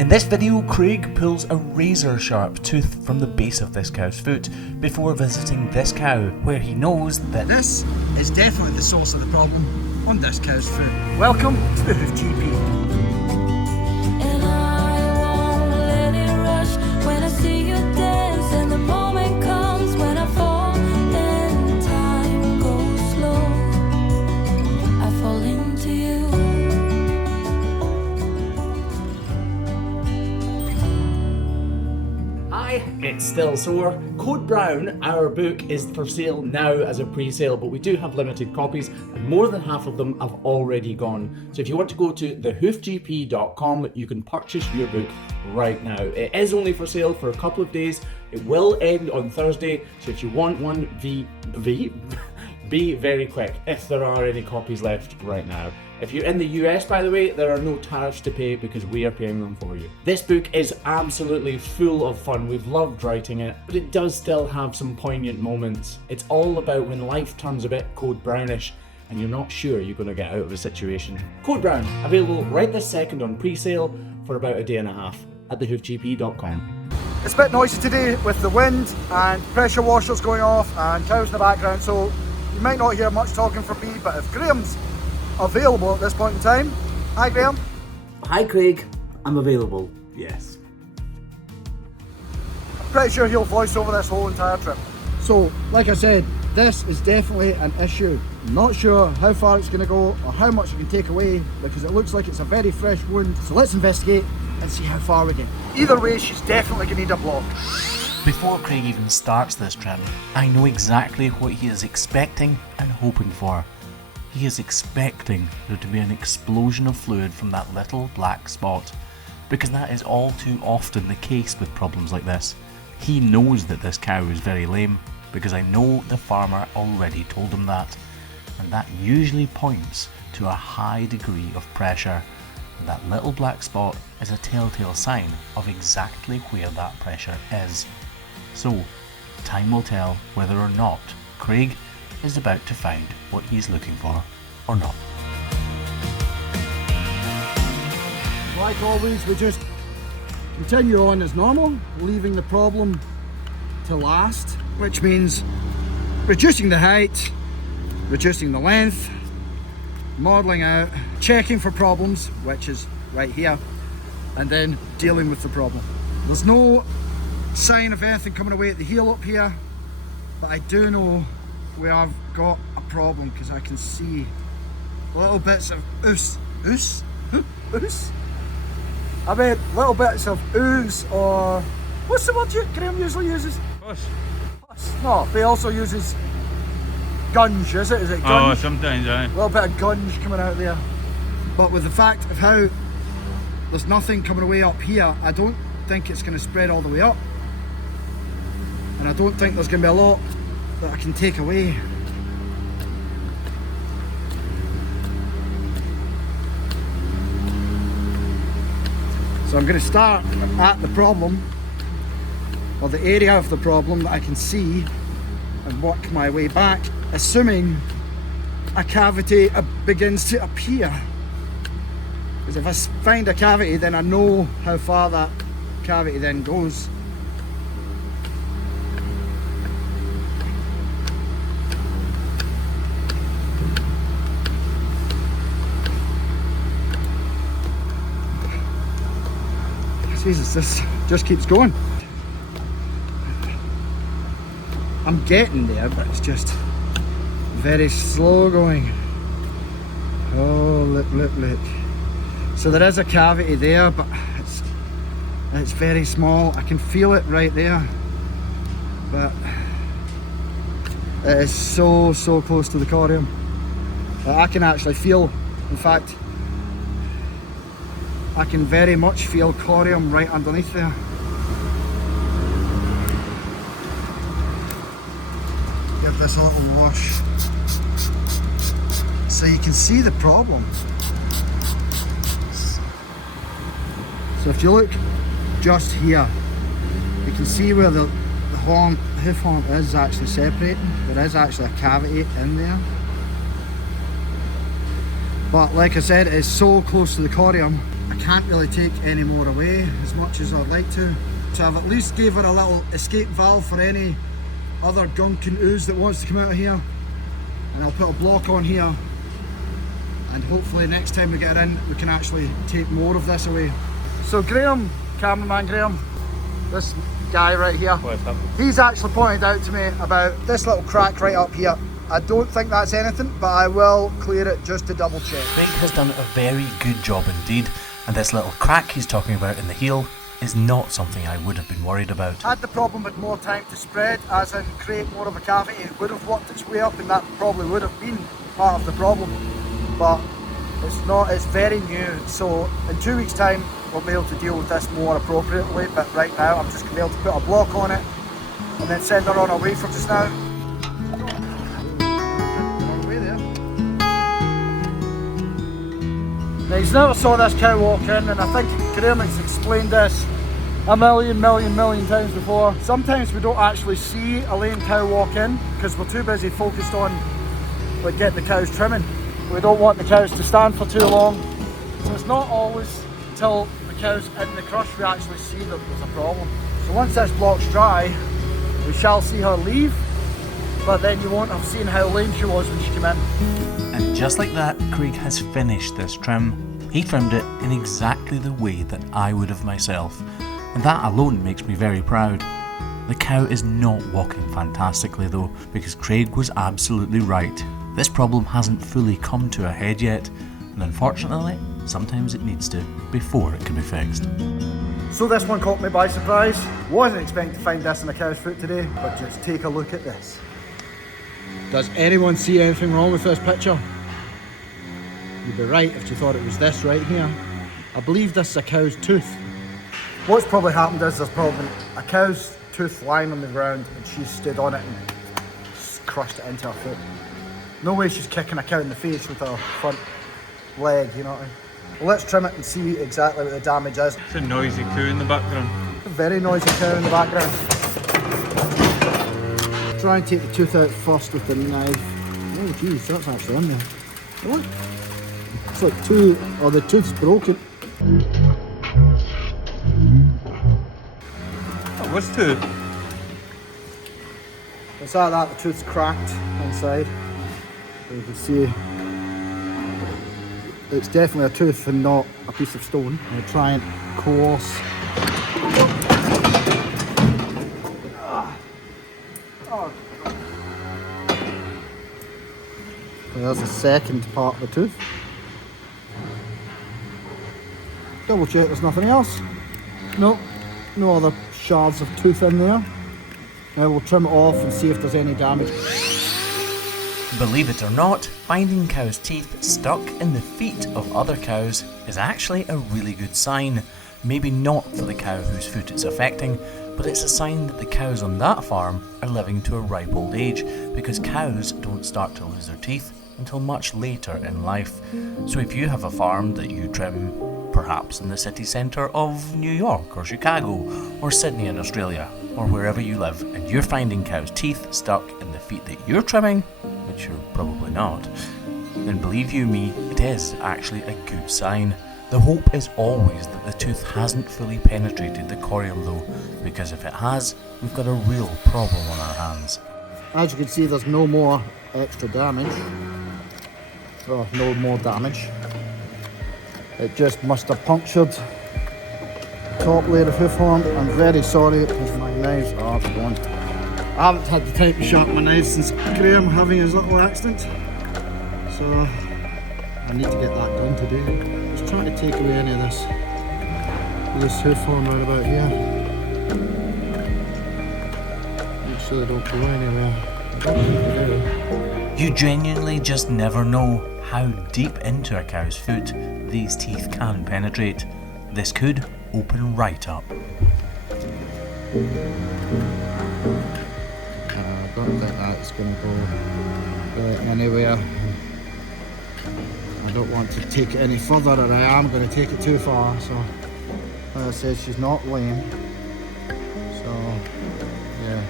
In this video, Craig pulls a razor-sharp tooth from the base of this cow's foot before visiting this cow, where he knows that this is definitely the source of the problem on this cow's foot. Welcome to the Hoof GP. It's still sore. Code Brown, our book, is for sale now as a pre-sale, but we do have limited copies and more than half of them have already gone. So if you want to go to thehoofgp.com, you can purchase your book right now. It is only for sale for a couple of days. It will end on Thursday, so if you want one, be very quick if there are any copies left right now. If you're in the US, by the way, there are no tariffs to pay because we are paying them for you. This book is absolutely full of fun. We've loved writing it, but it does still have some poignant moments. It's all about when life turns a bit Code Brownish and you're not sure you're going to get out of a situation. Code Brown, available right this second on pre-sale for about a day and a half at thehoofgp.com. It's a bit noisy today with the wind and pressure washers going off and cows in the background, so you might not hear much talking from me, but if Graham's available at this point in time. Hi Graham. Hi Craig, I'm available, yes. I'm pretty sure he'll voice over this whole entire trip. So, like I said, this is definitely an issue. I'm not sure how far it's going to go or how much it can take away because it looks like it's a very fresh wound. So let's investigate and see how far we get. Either way, she's definitely going to need a block. before Craig even starts this trim, I know exactly what he is expecting and hoping for. He is expecting there to be an explosion of fluid from that little black spot, because that is all too often the case with problems like this. He knows that this cow is very lame, because I know the farmer already told him that, and that usually points to a high degree of pressure. And that little black spot is a telltale sign of exactly where that pressure is. So, time will tell whether or not Craig is about to find what he's looking for, or not. Like always, we just continue on as normal, leaving the problem to last, which means reducing the height, reducing the length, modelling out, checking for problems, which is right here, and then dealing with the problem. There's no sign of anything coming away at the heel up here, but I do know we have got a problem because I can see little bits of ooze. I mean, little bits of ooze, or what's the word Graham usually uses? Pus. No, but he also uses gunge, is it? Is it gunge? Oh, sometimes, aye. A little bit of gunge coming out there. But with the fact of how there's nothing coming away up here, I don't think it's going to spread all the way up. And I don't think there's going to be a lot that I can take away. So I'm going to start at the problem, or the area of the problem that I can see, and work my way back, assuming a cavity begins to appear. Because if I find a cavity, then I know how far that cavity then goes. Jesus, this just keeps going. I'm getting there, but it's just very slow going. Oh, look. So there is a cavity there, but it's very small. I can feel it right there, but it is so close to the corium. I can actually feel, in fact, I can very much feel corium right underneath there. Give this a little wash so you can see the problem. So if you look just here, you can see where the hoof horn is actually separating. There is actually a cavity in there. But like I said, it's so close to the corium, I I can't really take any more away as much as I'd like to. So I've at least gave her a little escape valve for any other gunk and ooze that wants to come out of here. And I'll put a block on here, and hopefully next time we get her in, we can actually take more of this away. So Graham, cameraman Graham, this guy right here, he's actually pointed out to me about this little crack right up here. I don't think that's anything, but I will clear it just to double check. Craig has done a very good job indeed, and this little crack he's talking about in the heel is not something I would have been worried about. Had the problem with more time to spread, as in create more of a cavity, it would have worked its way up, and that probably would have been part of the problem. But it's not, it's very new, so in 2 weeks time we'll be able to deal with this more appropriately, but right now I'm just going to be able to put a block on it and then send her on her way for just now. Now he's never saw this cow walk in, and I think Graham has explained this a million times before. Sometimes we don't actually see a lame cow walk in because we're too busy focused on like getting the cows trimming. We don't want the cows to stand for too long, so it's not always till the cow's in the crush we actually see that there's a problem. So once this block's dry, we shall see her leave, but then you won't have seen how lame she was when she came in. And just like that, Craig has finished this trim. He trimmed it in exactly the way that I would have myself, and that alone makes me very proud. The cow is not walking fantastically though, because Craig was absolutely right. This problem hasn't fully come to a head yet, and unfortunately, sometimes it needs to before it can be fixed. So this one caught me by surprise. Wasn't expecting to find this in a cow's foot today, but just take a look at this. Does anyone see anything wrong with this picture? You'd be right if you thought it was this right here. I believe this is a cow's tooth. What's probably happened is there's probably a cow's tooth lying on the ground and she stood on it and crushed it into her foot. No way she's kicking a cow in the face with her front leg, you know what I mean? Well, let's trim it and see exactly what the damage is. It's a noisy coo in the background. A very noisy cow in the background. Try and take the tooth out first with the knife. Oh geez, that's actually in there. What? It's like the tooth's broken. Oh, what's tooth? It's like that, the tooth's cracked inside. So you can see it's definitely a tooth and not a piece of stone. I'm going to try and coerce. There's the second part of the tooth. Double check there's nothing else. No other shards of tooth in there. Now we'll trim it off and see if there's any damage. Believe it or not, finding cows' teeth stuck in the feet of other cows is actually a really good sign. Maybe not for the cow whose foot it's affecting, but it's a sign that the cows on that farm are living to a ripe old age, because cows don't start to lose their teeth until much later in life. So if you have a farm that you trim perhaps in the city centre of New York or Chicago or Sydney in Australia or wherever you live, and you're finding cows' teeth stuck in the feet that you're trimming, which you're probably not, then believe you me, it is actually a good sign. The hope is always that the tooth hasn't fully penetrated the corium though, because if it has, we've got a real problem on our hands. As you can see, there's no more extra damage. Oh, no more damage. It just must have punctured the top layer of hoof horn. I'm very sorry because my knives are gone. I haven't had the time to sharpen my knives since Graham having his little accident, so I need to get that done today. Just trying to take away any of this hoof horn right about here. Make sure they don't go anywhere. I don't think they do. You genuinely just never know how deep into a cow's foot these teeth can penetrate. This could open right up. I don't think that's going to go anywhere. I don't want to take it any further, or I am going to take it too far. So, as I said, she's not lame. So, yeah,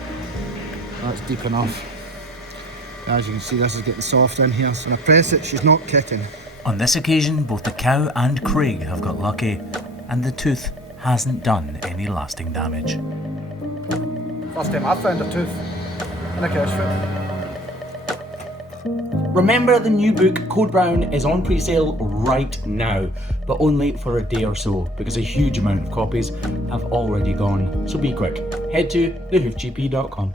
that's deep enough. As you can see, this is getting soft in here. So when I press it, she's not kicking. On this occasion, both the cow and Craig have got lucky, and the tooth hasn't done any lasting damage. First time I've found a tooth in a cow's foot. Remember, the new book Code Brown is on pre-sale right now, but only for a day or so because a huge amount of copies have already gone. So be quick. Head to thehoofgp.com.